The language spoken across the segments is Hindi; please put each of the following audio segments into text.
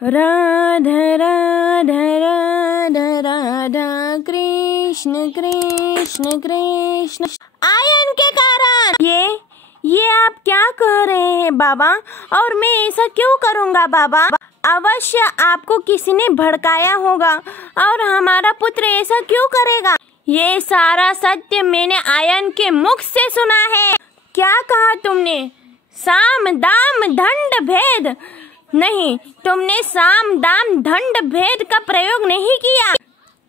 राधा राधा राधा राधा कृष्ण कृष्ण कृष्ण। आयन के कारण ये आप क्या कह रहे हैं बाबा, और मैं ऐसा क्यों करूँगा बाबा? अवश्य आपको किसी ने भड़काया होगा और हमारा पुत्र ऐसा क्यों करेगा? ये सारा सत्य मैंने आयन के मुख से सुना है। क्या कहा तुमने? साम दाम दंड भेद? नहीं, तुमने साम दाम दंड भेद का प्रयोग नहीं किया।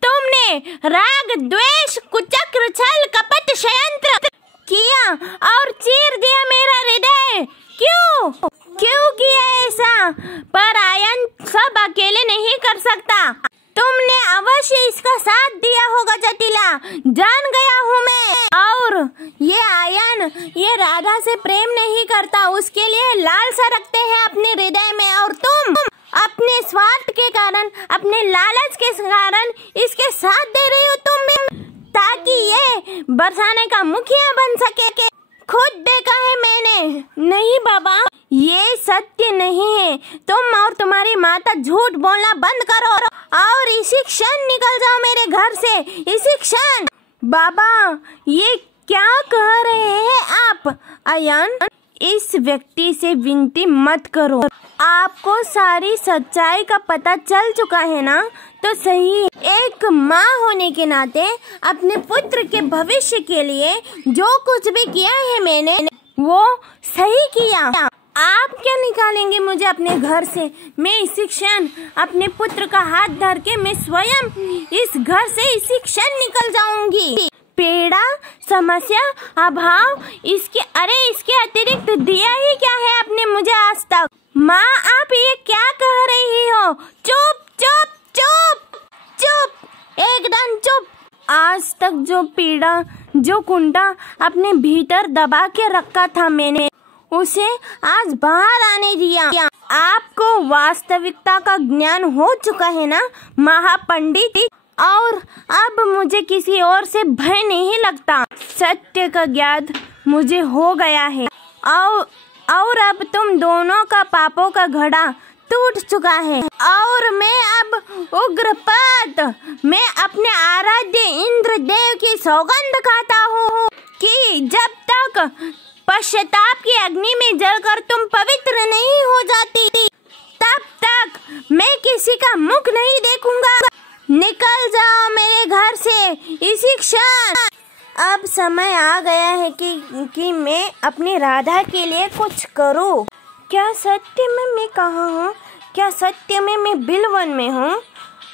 तुमने राग द्वेष कुचक्र छल कपट षड्यंत्र किया और चीर दिया मेरा हृदय। क्यों किया ऐसा? पर आयन सब अकेले नहीं कर सकता। तुमने अवश्य इसका साथ दिया होगा जटिला, जान गया हूँ मैं। और ये आयन ये राधा से प्रेम नहीं करता, उसके लिए लालसा रखते हैं अपने हृदय में, और तुम अपने स्वार्थ के कारण, अपने लालच के कारण इसके साथ दे रही हो तुम, ताकि ये बरसाने का मुखिया बन सके। खुद देखा है मैंने। नहीं बाबा, ये सत्य नहीं है। तुम और तुम्हारी माता झूठ बोलना बंद करो और इसी क्षण निकल जाओ मेरे घर से, इसी क्षण। बाबा, ये क्या कह रहे हैं आप? आयन, इस व्यक्ति से विनती मत करो। आपको सारी सच्चाई का पता चल चुका है ना, तो सही। एक माँ होने के नाते अपने पुत्र के भविष्य के लिए जो कुछ भी किया है मैंने, वो सही किया। आप क्या निकालेंगे मुझे अपने घर से? मैं इसी क्षण अपने पुत्र का हाथ धर के मैं स्वयं इस घर से इसी क्षण निकल जाऊंगी। पीड़ा, समस्या, अभाव, इसके अतिरिक्त दिया ही क्या है आपने मुझे आज तक? माँ, आप ये क्या कह रही हो? चुप चुप चुप चुप, एकदम चुप। आज तक जो पीड़ा, जो कुंडा अपने भीतर दबा के रखा था मैंने, उसे आज बाहर आने दिया। आपको वास्तविकता का ज्ञान हो चुका है ना महापंडित, और अब मुझे किसी और से भय नहीं लगता। सत्य का ज्ञान मुझे हो गया है, और अब तुम दोनों का पापों का घड़ा टूट चुका है, और मैं अब उग्रपात, मैं अपने आराध्य इंद्र देव की सौगंध खाता हूँ कि जब तक पश्चाताप की अग्नि में जलकर तुम पवित्र नहीं हो जाती, तब तक मैं किसी का मुख नहीं देखूंगा। निकल जाओ मेरे घर से इसी क्षण। अब समय आ गया है कि मैं अपनी राधा के लिए कुछ करूं। क्या सत्य में मैं कहाँ हूँ? क्या सत्य में मैं बिलवन में हूँ?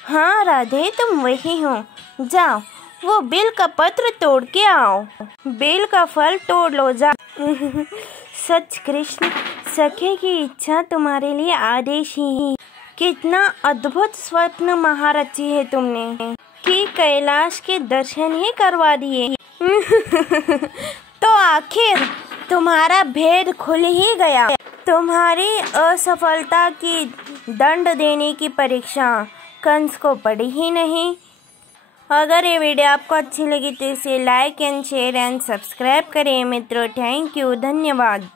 हाँ राधे, तुम वही हो। जाओ, वो बेल का पत्र तोड़ के आओ, बेल का फल तोड़ लो, जा। सच कृष्ण, सखे की इच्छा तुम्हारे लिए आदेश ही। कितना अद्भुत स्वप्न महारथी है तुमने कि कैलाश के दर्शन ही करवा दिए। तो आखिर तुम्हारा भेद खुल ही गया। तुम्हारी असफलता की दंड देने की परीक्षा कंस को पड़ी ही नहीं। अगर ये वीडियो आपको अच्छी लगी तो इसे like and share and subscribe करें मित्रों। थैंक यू, धन्यवाद।